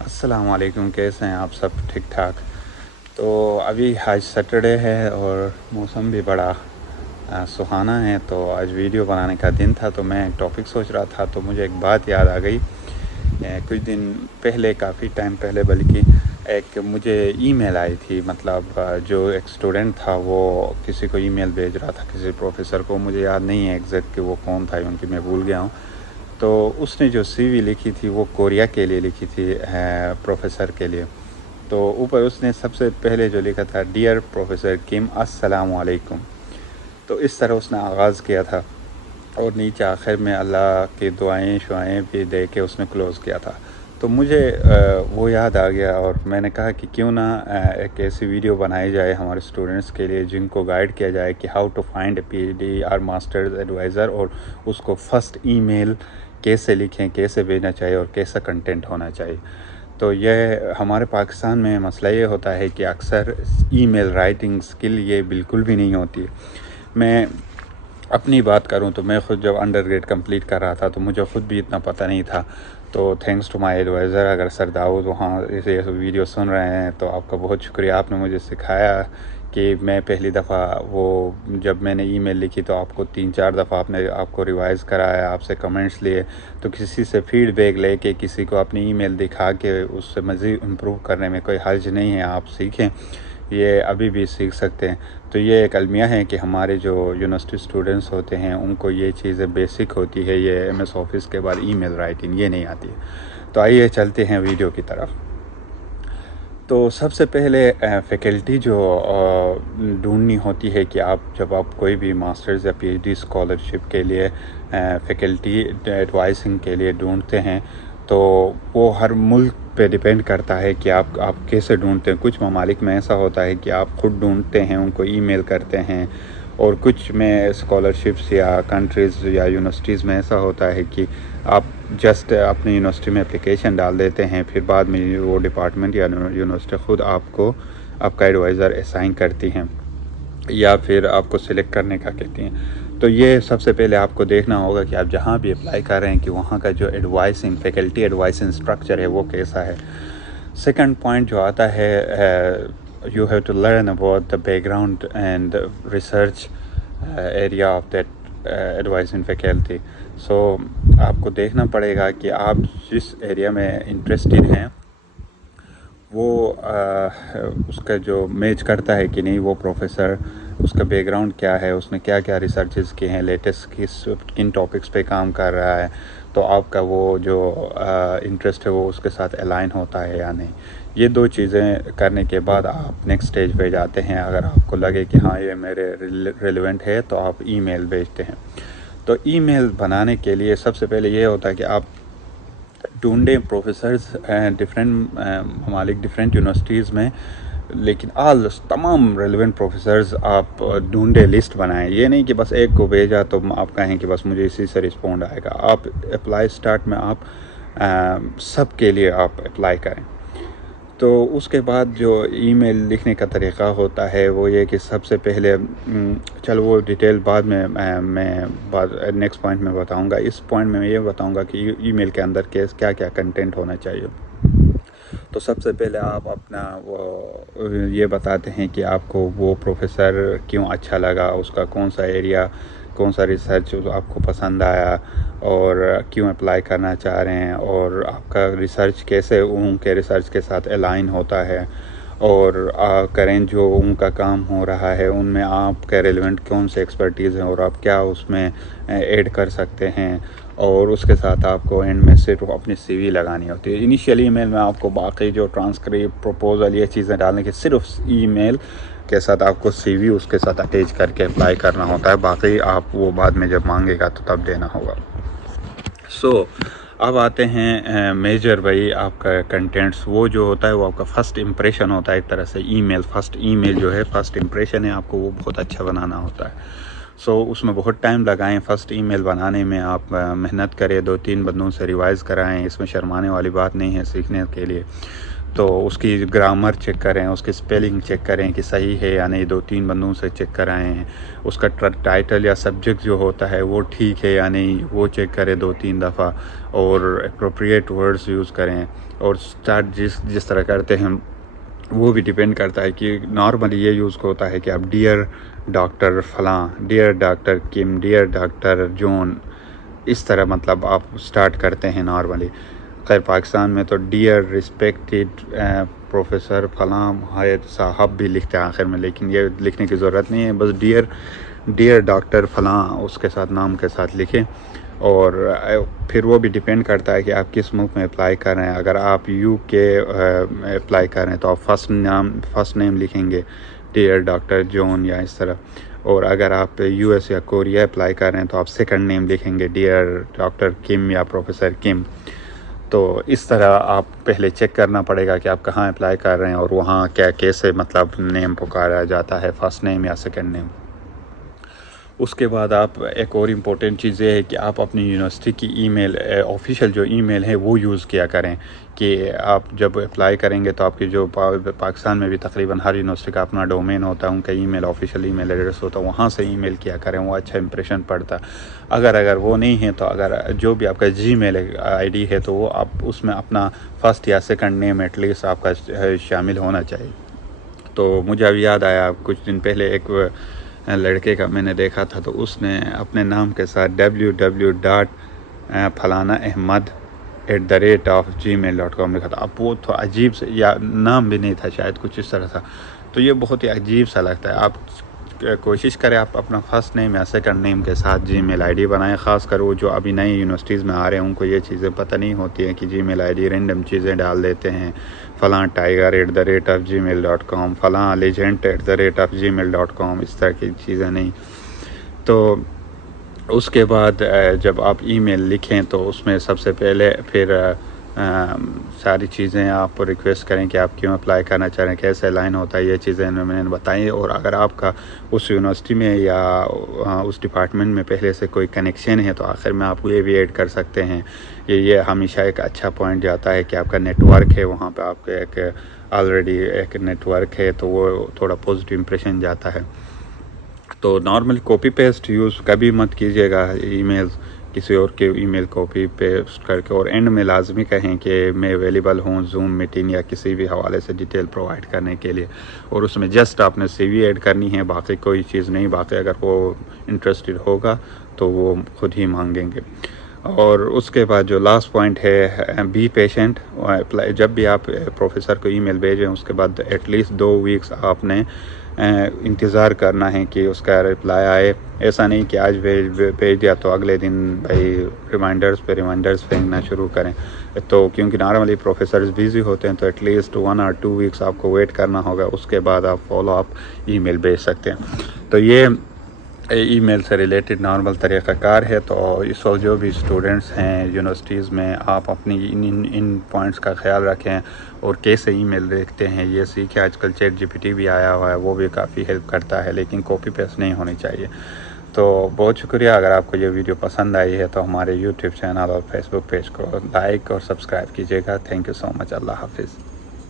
السلام علیکم، کیسے ہیں آپ سب؟ ٹھیک ٹھاک؟ تو ابھی آج سیٹرڈے ہے اور موسم بھی بڑا سہانا ہے، تو آج ویڈیو بنانے کا دن تھا، تو میں ایک ٹاپک سوچ رہا تھا تو مجھے ایک بات یاد آ گئی۔ کچھ دن پہلے، کافی ٹائم پہلے بلکہ، ایک مجھے ای میل آئی تھی۔ مطلب جو ایک اسٹوڈنٹ تھا وہ کسی کو ای میل بھیج رہا تھا، کسی پروفیسر کو، مجھے یاد نہیں ہے ایگزیکٹ کہ وہ کون تھا، کیونکہ میں بھول گیا ہوں۔ تو اس نے جو سی وی لکھی تھی وہ کوریا کے لیے لکھی تھی، پروفیسر کے لیے۔ تو اوپر اس نے سب سے پہلے جو لکھا تھا، ڈیئر پروفیسر کیم، السلام علیکم۔ تو اس طرح اس نے آغاز کیا تھا، اور نیچے آخر میں اللہ کی دعائیں شعائیں بھی دے کے اس نے کلوز کیا تھا۔ تو مجھے وہ یاد آ گیا، اور میں نے کہا کہ کیوں نہ ایک ایسی ویڈیو بنائی جائے ہمارے اسٹوڈنٹس کے لیے، جن کو گائیڈ کیا جائے کہ how to find a PhD اور ماسٹرز ایڈوائزر، اور اس کو فرسٹ ای میل کیسے لکھیں، کیسے بھیجنا چاہیے، اور کیسا کنٹینٹ ہونا چاہیے۔ تو یہ ہمارے پاکستان میں مسئلہ یہ ہوتا ہے کہ اکثر ای میل رائٹنگ سکل یہ بالکل بھی نہیں ہوتی۔ میں اپنی بات کروں تو میں خود جب انڈر گریڈ کمپلیٹ کر رہا تھا تو مجھے خود بھی اتنا پتہ نہیں تھا۔ تو تھینکس ٹو مائی ایڈوائزر، اگر سر داؤد وہاں اسے ویڈیو سن رہے ہیں تو آپ کا بہت شکریہ، آپ نے مجھے سکھایا کہ میں پہلی دفعہ وہ جب میں نے ای میل لکھی تو آپ کو 3-4 دفعہ آپ کو ریوائز کرایا، آپ سے کمنٹس لیے، تو کسی سے فیڈ بیک لے کے، کسی کو اپنی ای میل دکھا کے اس سے مزید امپروو کرنے میں کوئی حرج نہیں ہے، آپ سیکھیں، یہ ابھی بھی سیکھ سکتے ہیں۔ تو یہ ایک المیہ ہے کہ ہمارے جو یونیورسٹی اسٹوڈنٹس ہوتے ہیں ان کو یہ چیزیں بیسک ہوتی ہے، یہ ایم ایس آفس کے بعد ای میل رائٹنگ یہ نہیں آتی ہے۔ تو آئیے چلتے ہیں ویڈیو کی طرف۔ تو سب سے پہلے فیکلٹی جو ڈھونڈنی ہوتی ہے کہ جب آپ کوئی بھی ماسٹرز یا پی ایچ ڈی اسکالرشپ کے لیے فیکلٹی ایڈوائزنگ کے لیے ڈھونڈتے ہیں، تو وہ ہر ملک پہ ڈیپینڈ کرتا ہے کہ آپ کیسے ڈھونڈتے ہیں۔ کچھ ممالک میں ایسا ہوتا ہے کہ آپ خود ڈھونڈتے ہیں، ان کو ای میل کرتے ہیں، اور کچھ میں اسکالرشپس یا کنٹریز یا یونیورسٹیز میں ایسا ہوتا ہے کہ آپ جسٹ اپنی یونیورسٹی میں اپلیکیشن ڈال دیتے ہیں، پھر بعد میں وہ ڈپارٹمنٹ یا یونیورسٹی خود آپ کا ایڈوائزر اسائن کرتی ہیں، یا پھر آپ کو سلیکٹ کرنے کا کہتی ہیں۔ تو یہ سب سے پہلے آپ کو دیکھنا ہوگا کہ آپ جہاں بھی اپلائی کر رہے ہیں کہ وہاں کا جو فیکلٹی ایڈوائزنگ اسٹرکچر ہے وہ کیسا ہے۔ سیکنڈ پوائنٹ جو آتا ہے، you have to learn about the background and research area of that advising faculty. So آپ کو دیکھنا پڑے گا کہ آپ جس ایریا میں انٹرسٹڈ ہیں وہ اس کا جو میچ کرتا ہے کہ نہیں، وہ پروفیسر، اس کا بیک گراؤنڈ کیا ہے، اس نے کیا کیا ریسرچز کی ہیں، لیٹسٹ کن ٹاپکس پہ کام کر رہا ہے، تو آپ کا وہ جو انٹرسٹ ہے وہ اس کے ساتھ الائن ہوتا ہے یا نہیں۔ یہ دو چیزیں کرنے کے بعد آپ نیکسٹ اسٹیج پہ جاتے ہیں۔ اگر آپ کو لگے کہ ہاں یہ میرے ریلیونٹ ہے تو آپ ای میل بھیجتے ہیں۔ تو ای میل بنانے کے لیے سب سے پہلے یہ ہوتا ہے کہ آپ ڈھونڈیں پروفیسرز ڈفرینٹ ممالک، ڈفرینٹ یونیورسٹیز میں، لیکن تمام ریلیونٹ پروفیسرز آپ ڈھونڈے، لسٹ بنائیں۔ یہ نہیں کہ بس ایک کو بھیجا تو آپ کہیں کہ بس مجھے اسی سے رسپونڈ آئے گا۔ آپ اپلائی اسٹارٹ میں آپ سب کے لیے آپ اپلائی کریں۔ تو اس کے بعد جو ای میل لکھنے کا طریقہ ہوتا ہے وہ یہ کہ سب سے پہلے چلو وہ ڈیٹیل بعد میں نیکسٹ پوائنٹ میں بتاؤں گا۔ اس پوائنٹ میں یہ بتاؤں گا کہ ای میل کے اندر کیا کیا کنٹینٹ ہونا چاہیے۔ تو سب سے پہلے آپ اپنا یہ بتاتے ہیں کہ آپ کو وہ پروفیسر کیوں اچھا لگا، اس کا کون سا ایریا، کون سا ریسرچ آپ کو پسند آیا، اور کیوں اپلائی کرنا چاہ رہے ہیں، اور آپ کا ریسرچ کیسے ان کے ریسرچ کے ساتھ الائن ہوتا ہے، اور کرنٹ جو ان کا کام ہو رہا ہے ان میں آپ کے ریلیونٹ کون سے ایکسپرٹیز ہیں، اور آپ کیا اس میں ایڈ کر سکتے ہیں۔ اور اس کے ساتھ آپ کو اینڈ میں صرف اپنی سی وی لگانی ہوتی ہے۔ انیشیل ای میل میں آپ کو باقی جو ٹرانسکرپٹ، پروپوزل، یہ چیزیں ڈالنے کی، صرف ای میل کے ساتھ آپ کو سی وی اس کے ساتھ اٹیچ کر کے اپلائی کرنا ہوتا ہے، باقی آپ وہ بعد میں جب مانگے گا تو تب دینا ہوگا۔ اب آتے ہیں میجر بھائی آپ کا کنٹینٹس، وہ جو ہوتا ہے وہ آپ کا فرسٹ امپریشن ہوتا ہے ایک طرح سے۔ ای میل، فرسٹ ای میل جو ہے فرسٹ امپریشن ہے، آپ کو وہ بہت اچھا بنانا ہوتا ہے۔ اس میں بہت ٹائم لگائیں، فرسٹ ای میل بنانے میں آپ محنت کریں، 2-3 بندوں سے ریوائز کرائیں، اس میں شرمانے والی بات نہیں ہے، سیکھنے کے لیے۔ تو اس کی گرامر چیک کریں، اس کی اسپیلنگ چیک کریں کہ صحیح ہے یا نہیں، 2-3 بندوں سے چیک کرائیں ہیں، اس کا ٹائٹل یا سبجیکٹ جو ہوتا ہے وہ ٹھیک ہے یا نہیں وہ چیک کریں 2-3 دفعہ، اور اپروپریٹ ورڈز یوز کریں، اور اسٹارٹ جس طرح کرتے ہیں وہ بھی ڈیپینڈ کرتا ہے کہ نارملی یہ یوز ہوتا ہے کہ آپ ڈیئر ڈاکٹر فلاں، ڈیئر ڈاکٹر کم، ڈیئر ڈاکٹر جون، اس طرح مطلب آپ سٹارٹ کرتے ہیں نارملی۔ خیر پاکستان میں تو ڈیئر رسپیکٹڈ پروفیسر فلاں صاحب بھی لکھتے ہیں آخر میں، لیکن یہ لکھنے کی ضرورت نہیں ہے، بس ڈیئر ڈاکٹر فلاں اس کے ساتھ نام کے ساتھ لکھیں۔ اور پھر وہ بھی ڈیپینڈ کرتا ہے کہ آپ کس ملک میں اپلائی کر رہے ہیں۔ اگر آپ یو کے اپلائی کر رہے ہیں تو آپ فرسٹ نیم لکھیں گے ڈیئر ڈاکٹر جون یا اس طرح، اور اگر آپ یو ایس یا کوریا اپلائی کر رہے ہیں تو آپ سیکنڈ نیم لکھیں گے ڈیئر ڈاکٹر کم یا پروفیسر کم۔ تو اس طرح آپ پہلے چیک کرنا پڑے گا کہ آپ کہاں اپلائی کر رہے ہیں اور وہاں کیسے مطلب نیم پکارا جاتا ہے، فرسٹ نیم یا سیکنڈ نیم۔ اس کے بعد آپ ایک اور امپورٹنٹ چیز یہ ہے کہ آپ اپنی یونیورسٹی کی ای میل، آفیشیل جو ای میل ہے وہ یوز کیا کریں، کہ آپ جب اپلائی کریں گے تو آپ کی جو پاکستان میں بھی تقریباً ہر یونیورسٹی کا اپنا ڈومین ہوتا ہے، ان کا ای میل آفیشیل ای میل ایڈریس ہوتا ہے، وہاں سے ای میل کیا کریں، وہ اچھا امپریشن پڑتا ہے۔ اگر وہ نہیں ہے تو اگر جو بھی آپ کا جی میل آئی ڈی ہے تو وہ آپ اس میں اپنا فرسٹ یا سیکنڈ نیم ایٹ لیسٹ آپ کا شامل ہونا چاہیے۔ تو مجھے اب یاد آیا کچھ دن پہلے ایک لڑکے کا میں نے دیکھا تھا، تو اس نے اپنے نام کے ساتھ www.فلانا_احمد@gmail.com لکھا تھا۔ اب وہ تو عجیب سے، یا نام بھی نہیں تھا شاید، کچھ اس طرح تھا، تو یہ بہت ہی عجیب سا لگتا ہے۔ آپ کوشش کریں آپ اپنا فرسٹ نیم یا سیکنڈ نیم کے ساتھ جی میل آئی ڈی بنائیں، خاص کر وہ جو ابھی نئی یونیورسٹیز میں آ رہے ہیں ان کو یہ چیزیں پتہ نہیں ہوتی ہیں کہ جی میل آئی ڈی رینڈم چیزیں ڈال دیتے ہیں، فلاں tiger@gmail.com، فلاں legend@gmail.com، اس طرح کی چیزیں نہیں۔ تو اس کے بعد جب آپ ای میل لکھیں تو اس میں سب سے پہلے پھر ساری چیزیں آپ ریکویسٹ کریں کہ آپ کیوں اپلائی کرنا چاہ رہے ہیں، کیسے لائن ہوتا ہے، یہ چیزیں میں نے بتائیں۔ اور اگر آپ کا اس یونیورسٹی میں یا اس ڈپارٹمنٹ میں پہلے سے کوئی کنیکشن ہے تو آخر میں آپ یہ بھی ایڈ کر سکتے ہیں۔ یہ ہمیشہ ایک اچھا پوائنٹ جاتا ہے کہ آپ کا نیٹ ورک ہے وہاں پہ، آپ کا ایک آلریڈی ایک نیٹ ورک ہے، تو وہ تھوڑا پازیٹیو امپریشن جاتا ہے۔ تو نارملی کاپی پیسٹ یوز کبھی مت کیجیے گا ای میلز، کسی اور کے ای میل کاپی پیسٹ کر کے، اور اینڈ میں لازمی کہیں کہ میں اویلیبل ہوں زوم میٹنگ یا کسی بھی حوالے سے ڈیٹیل پرووائڈ کرنے کے لیے، اور اس میں جسٹ آپ نے سی وی ایڈ کرنی ہے، باقی کوئی چیز نہیں۔ باقی اگر وہ انٹرسٹڈ ہوگا تو وہ خود ہی مانگیں گے۔ اور اس کے بعد جو لاسٹ پوائنٹ ہے، بی پیشنٹ۔ جب بھی آپ پروفیسر کو ای میل بھیجیں اس کے بعد ایٹ لیسٹ 2 ویکس آپ نے انتظار کرنا ہے کہ اس کا رپلائی آئے۔ ایسا نہیں کہ آج بھیج دیا تو اگلے دن بھائی ریمائنڈرز پھینکنا شروع کریں، تو کیونکہ نارملی پروفیسرز بیزی ہوتے ہیں، تو ایٹ لیسٹ 1 اور 2 ویکس آپ کو ویٹ کرنا ہوگا، اس کے بعد آپ فالو اپ ای میل بھیج سکتے ہیں۔ تو یہ ای میل سے ریلیٹڈ نارمل طریقہ کار ہے۔ تو اس وقت جو بھی اسٹوڈنٹس ہیں یونیورسٹیز میں، آپ اپنی ان پوائنٹس کا خیال رکھیں اور کیسے ای میل دیکھتے ہیں یہ سیکھیں۔ آج کل چیٹ جی پی ٹی بھی آیا ہوا ہے، وہ بھی کافی ہیلپ کرتا ہے، لیکن کاپی پیسٹ نہیں ہونی چاہیے۔ تو بہت شکریہ۔ اگر آپ کو یہ ویڈیو پسند آئی ہے تو ہمارے یوٹیوب چینل اور فیس بک پیج کو لائک اور سبسکرائب کیجیے گا۔ تھینک یو سو مچ۔ اللہ حافظ۔